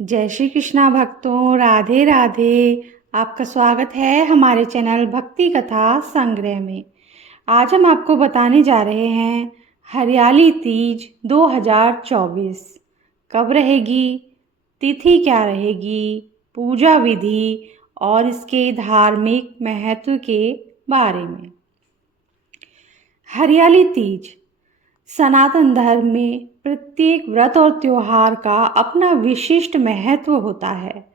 जय श्री कृष्णा भक्तों, राधे राधे। आपका स्वागत है हमारे चैनल भक्ति कथा संग्रह में। आज हम आपको बताने जा रहे हैं हरियाली तीज 2024 कब रहेगी, तिथि क्या रहेगी, पूजा विधि और इसके धार्मिक महत्व के बारे में। हरियाली तीज सनातन धर्म में प्रत्येक व्रत और त्योहार का अपना विशिष्ट महत्व होता है।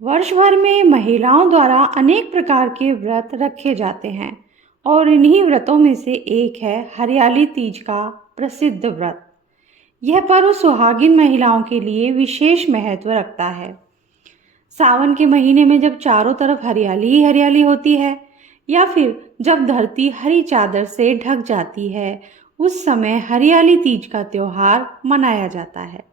वर्ष भर में महिलाओं द्वारा अनेक प्रकार के व्रत रखे जाते हैं और इन्हीं व्रतों में से एक है हरियाली तीज का प्रसिद्ध व्रत। यह पर्व सुहागिन महिलाओं के लिए विशेष महत्व रखता है। सावन के महीने में जब चारों तरफ हरियाली ही हरियाली होती है या फिर जब धरती हरी चादर से ढक जाती है, उस समय हरियाली तीज का त्योहार मनाया जाता है।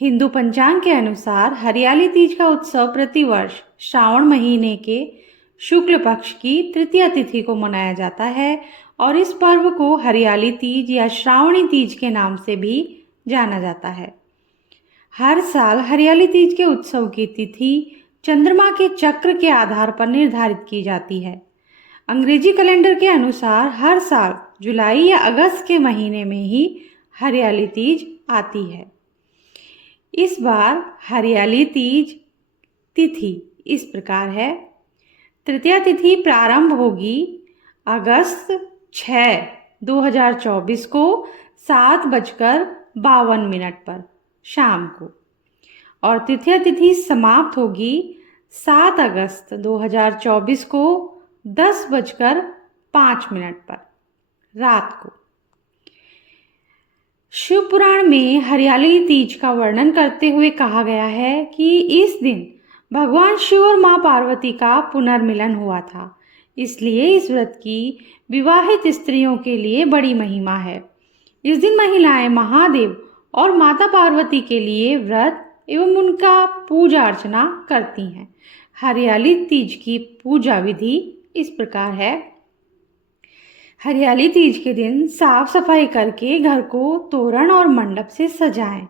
हिंदू पंचांग के अनुसार हरियाली तीज का उत्सव प्रतिवर्ष श्रावण महीने के शुक्ल पक्ष की तृतीया तिथि को मनाया जाता है और इस पर्व को हरियाली तीज या श्रावणी तीज के नाम से भी जाना जाता है। हर साल हरियाली तीज के उत्सव की तिथि चंद्रमा के चक्र के आधार पर निर्धारित की जाती है। अंग्रेजी कैलेंडर के अनुसार हर साल जुलाई या अगस्त के महीने में ही हरियाली तीज आती है। इस बार हरियाली तीज तिथि इस प्रकार है। तृतीया तिथि प्रारंभ होगी अगस्त 6, 2024 को 7:52 पर शाम को और तृतीया तिथि समाप्त होगी 7 अगस्त 2024 को 10:05 पर रात को। शिव पुराण में हरियाली तीज का वर्णन करते हुए कहा गया है कि इस दिन भगवान शिव और मां पार्वती का पुनर्मिलन हुआ था, इसलिए इस व्रत की विवाहित स्त्रियों के लिए बड़ी महिमा है। इस दिन महिलाएं महादेव और माता पार्वती के लिए व्रत एवं उनका पूजा अर्चना करती हैं। हरियाली तीज की पूजा विधि इस प्रकार है। हरियाली तीज के दिन साफ सफाई करके घर को तोरण और मंडप से सजाएं।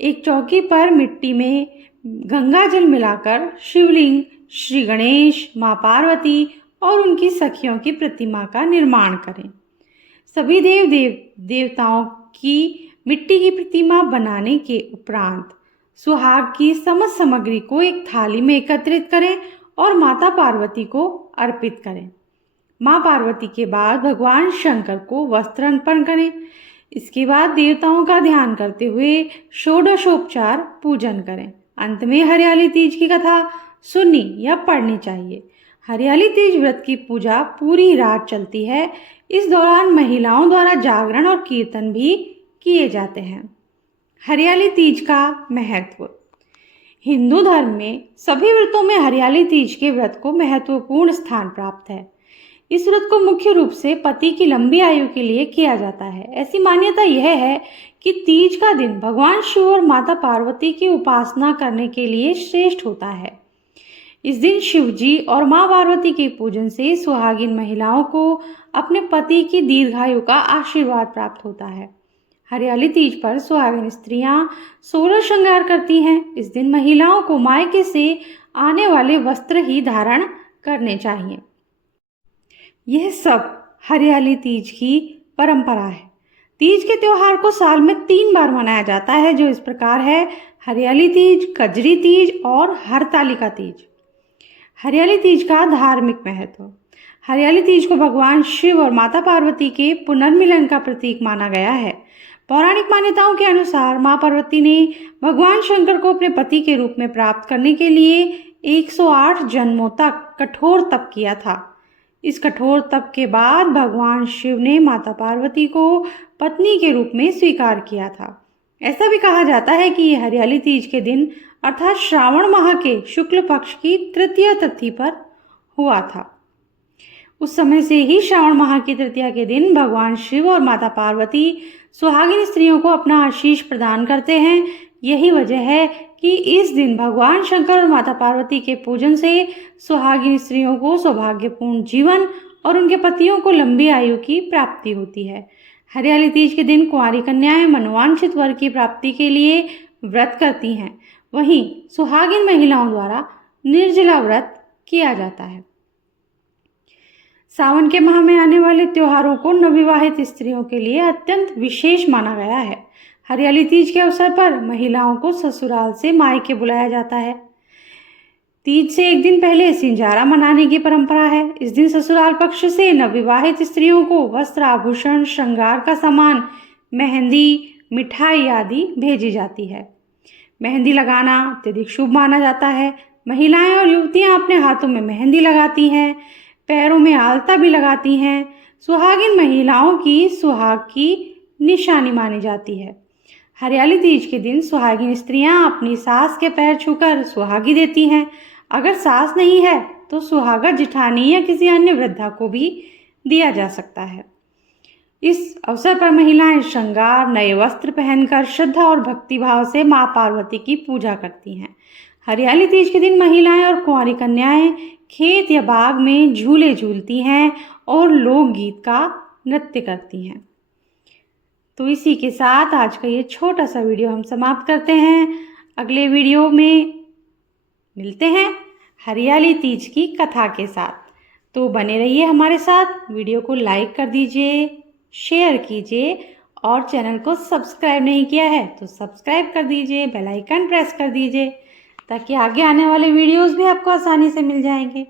एक चौकी पर मिट्टी में गंगा जल मिलाकर शिवलिंग, श्री गणेश, मां पार्वती और उनकी सखियों की प्रतिमा का निर्माण करें। सभी देवताओं की मिट्टी की प्रतिमा बनाने के उपरांत सुहाग की समस्त सामग्री को एक थाली में एकत्रित करें और माता पार्वती को अर्पित करें। मां पार्वती के बाद भगवान शंकर को वस्त्र अर्पण करें। इसके बाद देवताओं का ध्यान करते हुए षोडशोपचार पूजन करें। अंत में हरियाली तीज की कथा सुननी या पढ़नी चाहिए। हरियाली तीज व्रत की पूजा पूरी रात चलती है। इस दौरान महिलाओं द्वारा जागरण और कीर्तन भी किए जाते हैं। हरियाली तीज का महत्व। हिंदू धर्म में सभी व्रतों में हरियाली तीज के व्रत को महत्वपूर्ण स्थान प्राप्त है। इस व्रत को मुख्य रूप से पति की लंबी आयु के लिए किया जाता है। ऐसी मान्यता यह है कि तीज का दिन भगवान शिव और माता पार्वती की उपासना करने के लिए श्रेष्ठ होता है। इस दिन शिव जी और मां पार्वती के पूजन से सुहागिन महिलाओं को अपने पति की दीर्घायु का आशीर्वाद प्राप्त होता है। हरियाली तीज पर सुहागिन स्त्रियां 16 श्रृंगार करती हैं। इस दिन महिलाओं को मायके से आने वाले वस्त्र ही धारण करने चाहिए। यह सब हरियाली तीज की परंपरा है। तीज के त्योहार को साल में 3 बार मनाया जाता है, जो इस प्रकार है: हरियाली तीज, कजरी तीज और हरतालिका तीज। हरियाली तीज का धार्मिक महत्व। हरियाली तीज को भगवान शिव और माता पार्वती के पुनर्मिलन का प्रतीक माना गया है। पौराणिक मान्यताओं के अनुसार मां पार्वती ने भगवान शंकर को अपने पति के रूप में प्राप्त करने के लिए 108 जन्मों तक कठोर तप किया था। इस कठोर तप के बाद भगवान शिव ने माता पार्वती को पत्नी के रूप में स्वीकार किया था। ऐसा भी कहा जाता है कि यह हरियाली तीज के दिन अर्थात श्रावण माह के शुक्ल पक्ष की तृतीया तिथि पर हुआ था। उस समय से ही श्रावण माह की तृतीया के दिन भगवान शिव और माता पार्वती सुहागिन स्त्रियों को अपना आशीष प्रदान करते हैं। यही वजह है कि इस दिन भगवान शंकर और माता पार्वती के पूजन से सुहागिन स्त्रियों को सौभाग्यपूर्ण जीवन और उनके पतियों को लंबी आयु की प्राप्ति होती है। हरियाली तीज के दिन कुंवारी कन्याएं मनोवांछित वर की प्राप्ति के लिए व्रत करती हैं। वहीं सुहागिन महिलाओं द्वारा निर्जला व्रत किया जाता है। सावन के माह में आने वाले त्योहारों को नवविवाहित स्त्रियों के लिए अत्यंत विशेष माना गया है। हरियाली तीज के अवसर पर महिलाओं को ससुराल से मायके बुलाया जाता है। तीज से एक दिन पहले सिंजारा मनाने की परंपरा है। इस दिन ससुराल पक्ष से नवविवाहित स्त्रियों को वस्त्र, आभूषण, श्रृंगार का सामान, मेहंदी, मिठाई आदि भेजी जाती है। मेहंदी लगाना अत्यधिक शुभ माना जाता है। महिलाएं और युवतियां अपने हाथों में मेहंदी लगाती हैं, पैरों में आलता भी लगाती हैं। सुहागिन महिलाओं की सुहाग की निशानी मानी जाती है। हरियाली तीज के दिन सुहागिन स्त्रियां अपनी सास के पैर छूकर सुहागी देती हैं। अगर सास नहीं है तो सुहागा जेठानी या किसी अन्य वृद्धा को भी दिया जा सकता है। इस अवसर पर महिलाएं श्रृंगार, नए वस्त्र पहनकर श्रद्धा और भक्तिभाव से मां पार्वती की पूजा करती हैं। हरियाली तीज के दिन महिलाएं और कुंवारी कन्याएं खेत या बाग में झूले झूलती हैं और लोकगीत का नृत्य करती हैं। तो इसी के साथ आज का ये छोटा सा वीडियो हम समाप्त करते हैं। अगले वीडियो में मिलते हैं हरियाली तीज की कथा के साथ। तो बने रहिए हमारे साथ। वीडियो को लाइक कर दीजिए, शेयर कीजिए और चैनल को सब्सक्राइब नहीं किया है तो सब्सक्राइब कर दीजिए, बेल आइकन प्रेस कर दीजिए ताकि आगे आने वाले वीडियोस भी आपको आसानी से मिल जाएंगे।